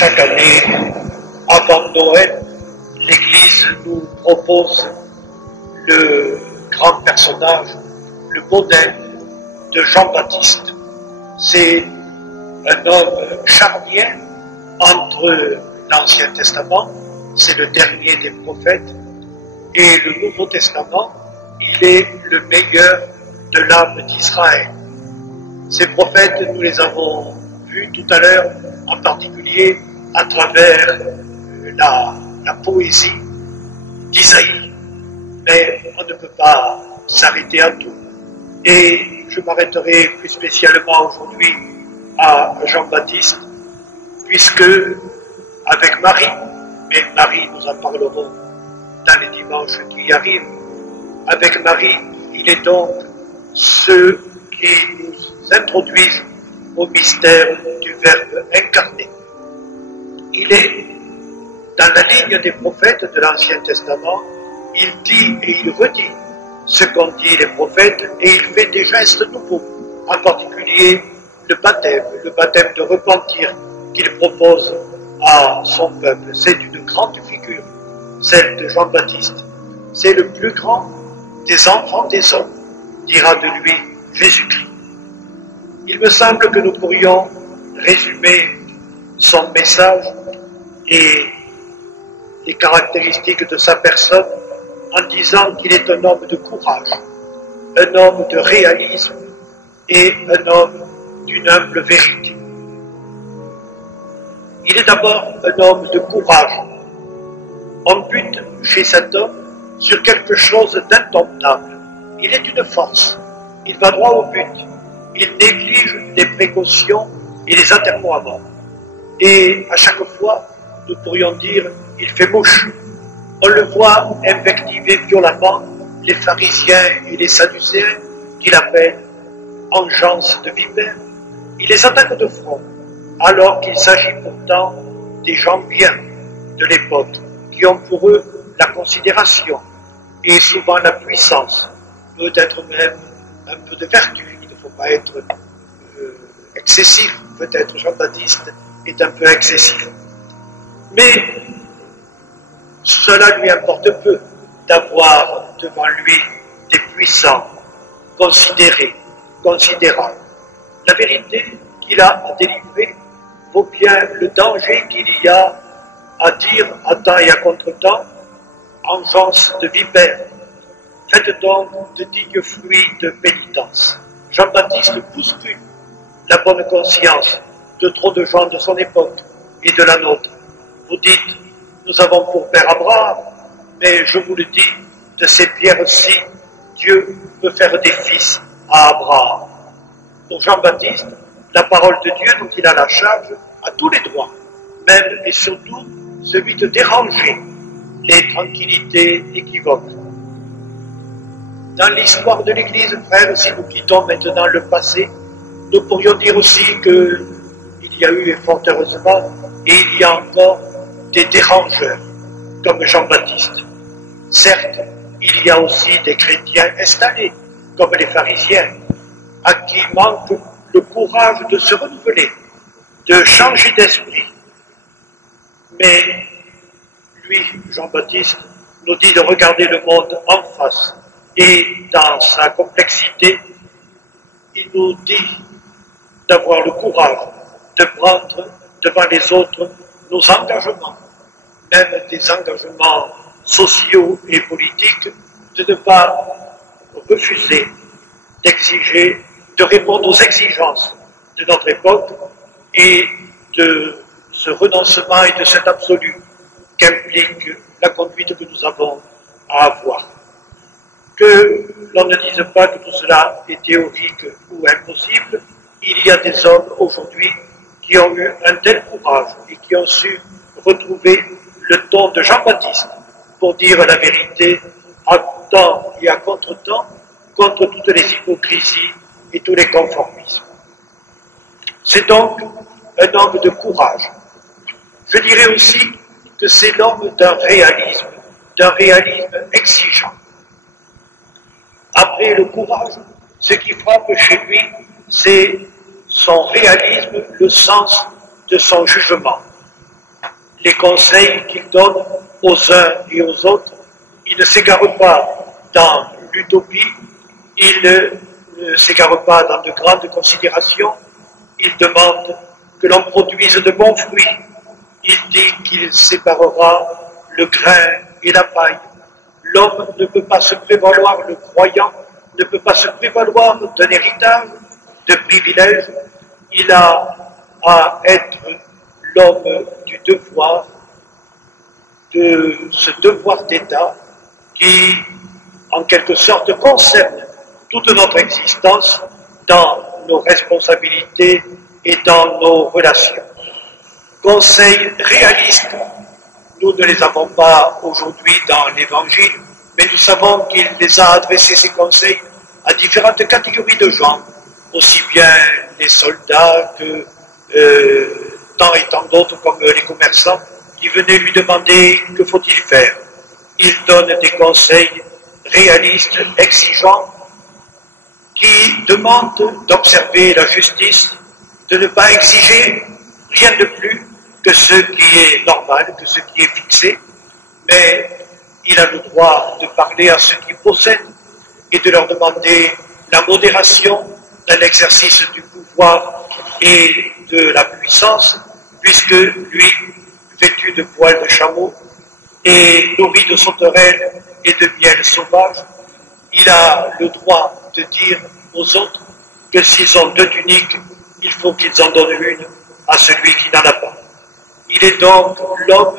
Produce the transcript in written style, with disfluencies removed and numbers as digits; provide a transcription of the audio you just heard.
chaque année, avant Noël, l'Église nous propose le grand personnage, le modèle de Jean-Baptiste. C'est un homme charnière entre l'Ancien Testament, c'est le dernier des prophètes, et le Nouveau Testament, il est le meilleur de l'âme d'Israël. Ces prophètes, nous les avons vus tout à l'heure, en particulier à travers la poésie d'Isaïe. Mais on ne peut pas s'arrêter à tout. Et je m'arrêterai plus spécialement aujourd'hui à Jean-Baptiste, puisque avec Marie, mais Marie, nous en parlerons dans les dimanches qui arrivent, avec Marie, il est donc ceux qui nous introduisent au mystère du Verbe incarné. Il est dans la ligne des prophètes de l'Ancien Testament, il dit et il redit ce qu'ont dit les prophètes et il fait des gestes nouveaux, en particulier le baptême de repentir qu'il propose à son peuple. C'est une grande figure, celle de Jean-Baptiste. C'est le plus grand des enfants des hommes, dira de lui Jésus-Christ. Il me semble que nous pourrions résumer son message et les caractéristiques de sa personne en disant qu'il est un homme de courage, un homme de réalisme et un homme d'une humble vérité. Il est d'abord un homme de courage. On bute chez cet homme sur quelque chose d'indomptable. Il est une force. Il va droit au but. Il néglige les précautions et les atermoiements. Et à chaque fois, nous pourrions dire, il fait mouche. On le voit invectiver violemment les pharisiens et les sadducéens qu'il appelle engeance de vipères. Il les attaque de front, alors qu'il s'agit pourtant des gens bien de l'époque, qui ont pour eux la considération et souvent la puissance, peut-être même un peu de vertu. Il ne faut pas être excessif, peut-être Jean-Baptiste est un peu excessif. Mais cela lui importe peu d'avoir devant lui des puissants considérables. La vérité qu'il a à délivrer vaut bien le danger qu'il y a à dire à temps et à contre-temps, engeance de vipère. Faites donc de dignes fruits de pénitence. Jean-Baptiste bouscule la bonne conscience de trop de gens de son époque et de la nôtre. Vous dites, nous avons pour père Abraham, mais je vous le dis, de ces pierres-ci, Dieu peut faire des fils à Abraham. Pour Jean-Baptiste, la parole de Dieu dont il a la charge a tous les droits, même et surtout celui de déranger les tranquillités équivoques. Dans l'histoire de l'Église, frères, si nous quittons maintenant le passé, nous pourrions dire aussi qu'il y a eu, et fort heureusement, et il y a encore des dérangeurs, comme Jean-Baptiste. Certes, il y a aussi des chrétiens installés, comme les pharisiens, à qui manque le courage de se renouveler, de changer d'esprit. Mais lui, Jean-Baptiste, nous dit de regarder le monde en face et dans sa complexité, il nous dit d'avoir le courage de prendre devant les autres nos engagements, même des engagements sociaux et politiques, de ne pas refuser d'exiger, de répondre aux exigences de notre époque et de ce renoncement et de cet absolu qu'implique la conduite que nous avons à avoir. Que l'on ne dise pas que tout cela est théorique ou impossible, il y a des hommes aujourd'hui qui ont eu un tel courage et qui ont su retrouver le ton de Jean-Baptiste pour dire la vérité à temps et à contre-temps, contre toutes les hypocrisies et tous les conformismes. C'est donc un homme de courage. Je dirais aussi que c'est l'homme d'un réalisme exigeant. Après le courage, ce qui frappe chez lui, c'est son réalisme, le sens de son jugement. les conseils qu'il donne aux uns et aux autres. Il ne s'égare pas dans l'utopie, il ne s'égare pas dans de grandes considérations, il demande que l'on produise de bons fruits. Il dit qu'il séparera le grain et la paille. L'homme ne peut pas se prévaloir, le croyant ne peut pas se prévaloir d'un héritage, de privilèges. Il a à être l'homme du devoir, de ce devoir d'État qui, en quelque sorte, concerne toute notre existence dans nos responsabilités et dans nos relations. Conseils réalistes, nous ne les avons pas aujourd'hui dans l'Évangile, mais nous savons qu'il les a adressés, ces conseils, à différentes catégories de gens, aussi bien les soldats que tant et tant d'autres comme les commerçants qui venaient lui demander que faut-il faire. Il donne des conseils réalistes, exigeants, qui demandent d'observer la justice, de ne pas exiger rien de plus que ce qui est normal, que ce qui est fixé, mais il a le droit de parler à ceux qui possèdent et de leur demander la modération dans l'exercice du pouvoir et de la puissance, puisque lui, vêtu de poils de chameau et nourri de sauterelles et de miel sauvage, il a le droit de dire aux autres que s'ils ont deux tuniques, il faut qu'ils en donnent une à celui qui n'en a pas. Il est donc l'homme